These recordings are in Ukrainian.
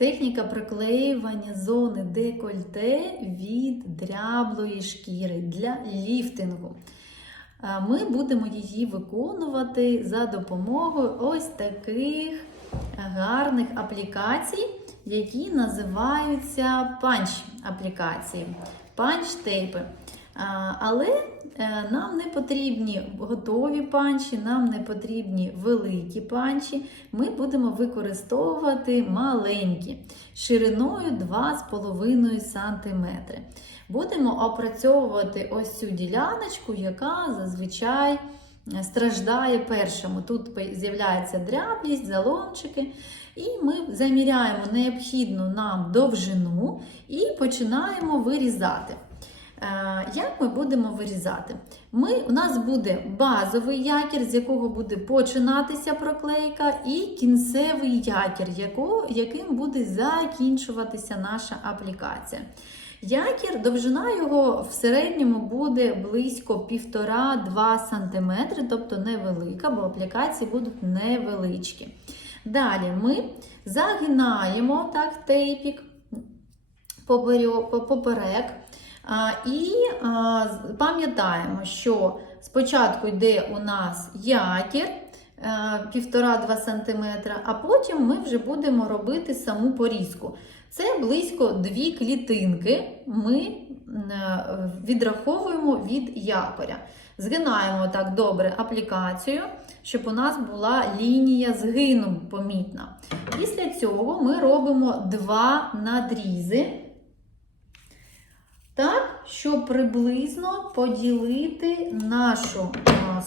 Техніка приклеювання зони декольте від дряблої шкіри для ліфтингу. Е, Ми будемо її виконувати за допомогою ось таких гарних аплікацій, які називаються панч-аплікації, панч-тейпи. Але е, нам не потрібні готові панчі, нам не потрібні великі панчі. Ми будемо використовувати маленькі шириною 2,5 см. Будемо опрацьовувати ось цю діляночку, яка зазвичай е, страждає першому. Тут з'являється дряблість, заломчики. І ми заміряємо необхідну нам довжину і починаємо вирізати. Е, Як ми будемо вирізати? Ми, У нас буде базовий якір, з якого буде починатися проклейка, і кінцевий якір, яко, яким буде закінчуватися наша аплікація. Якір, довжина його в середньому буде близько 1,5-2 см, тобто невелика, бо аплікації будуть невеличкі. Далі ми загинаємо так, тейпік поперек. І пам'ятаємо, що спочатку йде у нас якір 1,5-2 см, а потім ми вже будемо робити саму порізку. Це близько 2 клітинки ми відраховуємо від якоря. Згинаємо так добре аплікацію, щоб у нас була лінія згину помітна. Після цього ми робимо два надрізи. Так, щоб приблизно поділити нашу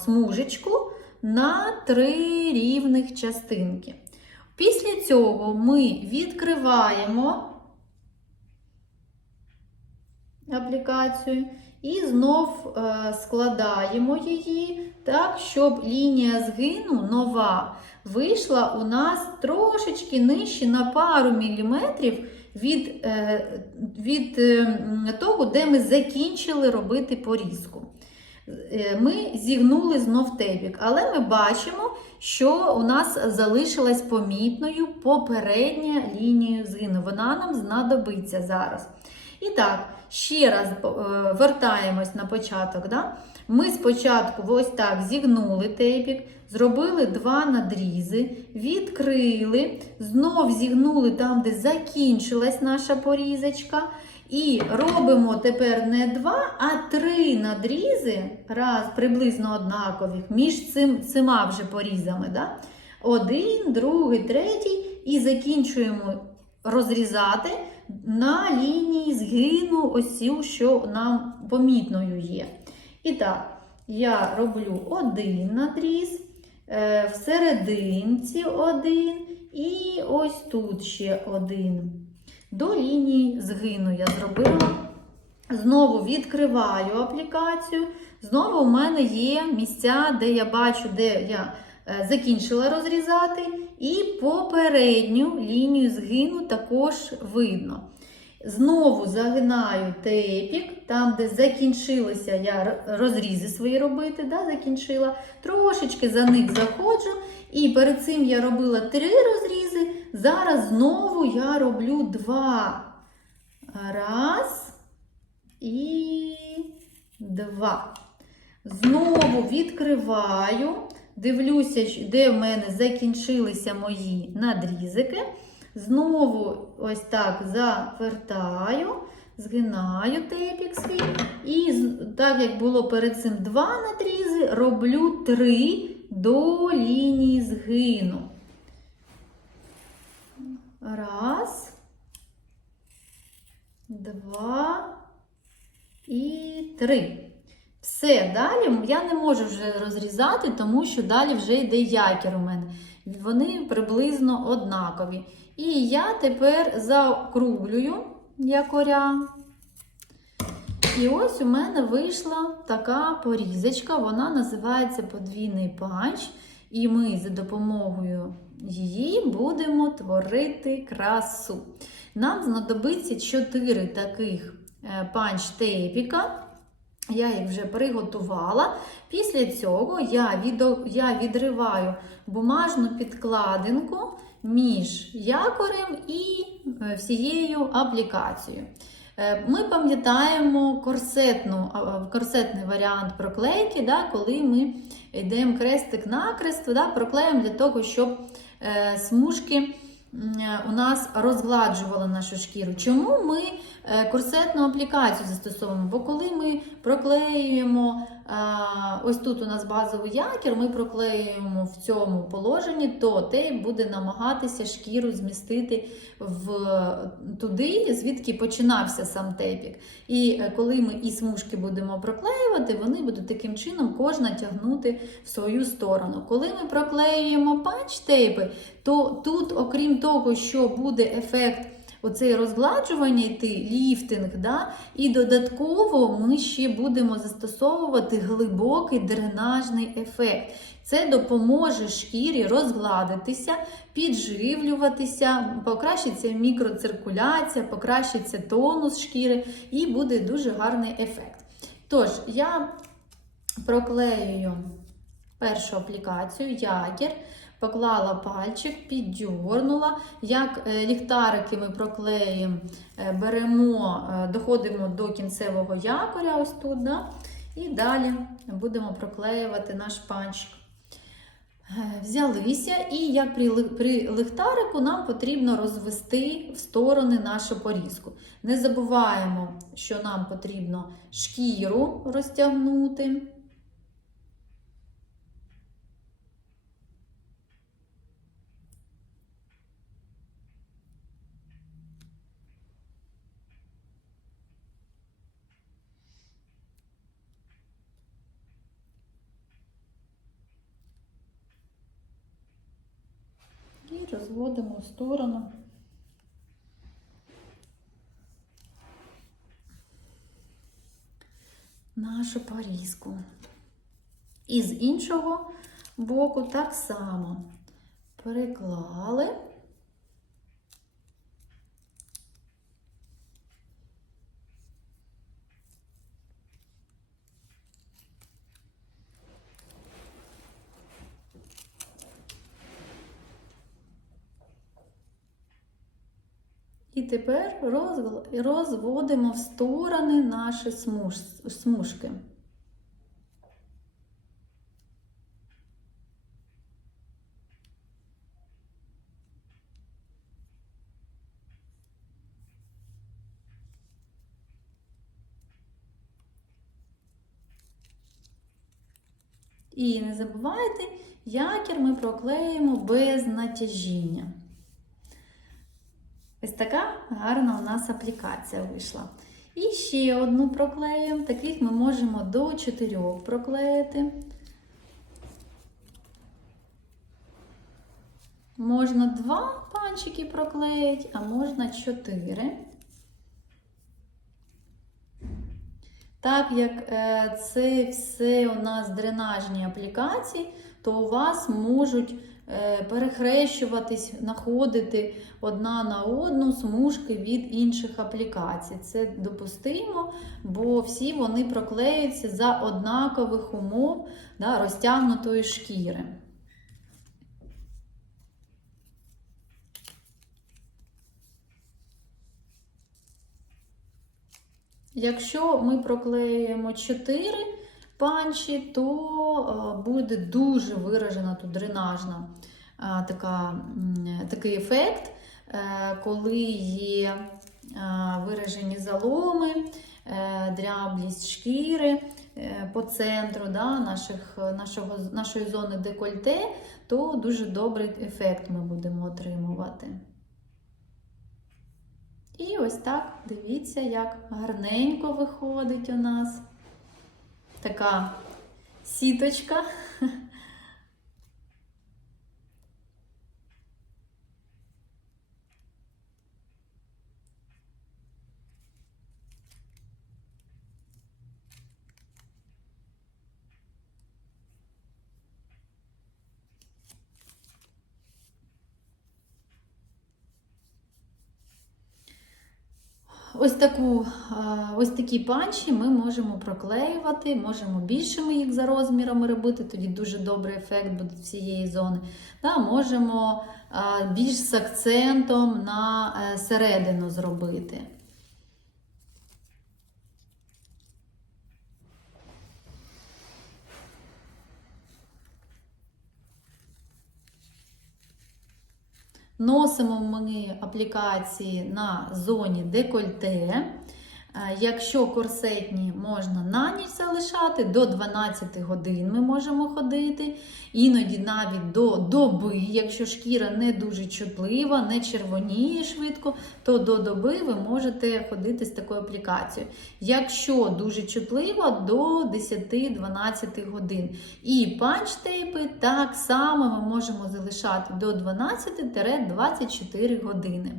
смужечку на три рівних частинки. Після цього ми відкриваємо аплікацію і знов е, складаємо її так, щоб лінія згину нова вийшла у нас трошечки нижче на пару міліметрів від, е, від е, того, де ми закінчили робити порізку. Е, Ми зігнули знов тепік, але ми бачимо, що у нас залишилась помітною попередня лінія згину. Вона нам знадобиться зараз. І так, ще раз вертаємось на початок. Да? Ми спочатку ось так зігнули тейпік, зробили два надрізи, відкрили, знов зігнули там, де закінчилась наша порізочка. І робимо тепер не два, а три надрізи, раз, приблизно однакових, між цим, цими вже порізами. Да? Один, другий, третій. І закінчуємо розрізати на лінії згину цю, що нам помітною є. І так, я роблю один надріз, в серединці один, і ось тут ще один. До лінії згину я зробила. Знову відкриваю аплікацію. Знову у мене є місця, де я бачу, де я е, закінчила розрізати, і попередню лінію згину також видно. Знову загинаю тепік, там, де закінчилися я розрізи свої робити, да, закінчила. Трошечки за них заходжу. І перед цим я робила три розрізи. Зараз знову я роблю два. Раз і два. Знову відкриваю. Дивлюся, де в мене закінчилися мої надрізики. Знову ось так завертаю, згинаю тепік свій. І так як було перед цим два надрізи, роблю три до лінії згину. Раз, два і три. Все, далі я не можу вже розрізати, тому що далі вже йде якір у мене. Вони приблизно однакові. І я тепер заокруглюю якоря. І ось у мене вийшла така порізочка, вона називається подвійний панч. І ми за допомогою її будемо творити красу. Нам знадобиться 4 таких панч-тейпіка. Я їх вже приготувала. Після цього я, я відриваю бумажну підкладинку між якорем і е, всією аплікацією. Е, Ми пам'ятаємо корсетну, корсетний варіант проклейки, да, коли ми йдемо крестик-накрест, да, проклеїмо для того, щоб е, смужки у нас розгладжували нашу шкіру. Чому ми е, корсетну аплікацію застосовуємо? Бо коли ми проклеюємо а, ось тут у нас базовий якір, ми проклеюємо в цьому положенні, то тейп буде намагатися шкіру змістити в туди, звідки починався сам тейпік. І е, коли ми і смужки будемо проклеювати, вони будуть таким чином кожна тягнути в свою сторону. Коли ми проклеюємо патч-тейпи, то тут, окрім того, що буде ефект оцей розгладжування йти, ліфтинг, да, і додатково ми ще будемо застосовувати глибокий дренажний ефект. Це допоможе шкірі розгладитися, підживлюватися, покращиться мікроциркуляція, покращиться тонус шкіри і буде дуже гарний ефект. Тож, я проклеюю першу аплікацію, якір, поклала пальчик, піддьорнула. Як е, ліхтарики ми проклеїмо, е, беремо, е, доходимо до кінцевого якоря, ось тут, да? і далі будемо проклеювати наш панчик. Взялися, і як при, при лихтарику нам потрібно розвести в сторони нашу порізку. Не забуваємо, що нам потрібно шкіру розтягнути. І розводимо в сторону. Нашу порізку. І з іншого боку так само переклали. І тепер розводимо в сторони наші смужки. І не забувайте, якір ми проклеїмо без натяжіння. Ось така гарна у нас аплікація вийшла. І ще одну проклеїмо. Таких ми можемо до 4 проклеїти. Можна два панчики проклеїти, а можна 4. Так як е, це все у нас дренажні аплікації, то у вас можуть е, перехрещуватись, знаходити одна на одну смужки від інших аплікацій. Це допустимо, бо всі вони проклеюються за однакових умов да, розтягнутої шкіри. Якщо ми проклеюємо 4 панчі, то е, буде дуже виражена тут дренажна е, така, такий ефект, е, коли є виражені заломи, дряблість шкіри по центру да, наших, нашого, нашої зони декольте, то дуже добрий ефект ми будемо отримувати. І ось так, дивіться, як гарненько виходить у нас така сіточка. Ось, таку, ось такі панчі ми можемо проклеювати, можемо більшими їх за розмірами робити, тоді дуже добрий ефект буде всієї зони. Та, можемо більш з акцентом на е, середину зробити. Носимо ми аплікації на зоні декольте. Е, Якщо корсетні можна на ніч залишати, до 12 годин ми можемо ходити, іноді навіть до доби, якщо шкіра не дуже чутлива, не червоніє швидко, то до доби ви можете ходити з такою аплікацією. Якщо дуже чутлива, до 10-12 годин. І панчтейпи так само ми можемо залишати до 12-24 години.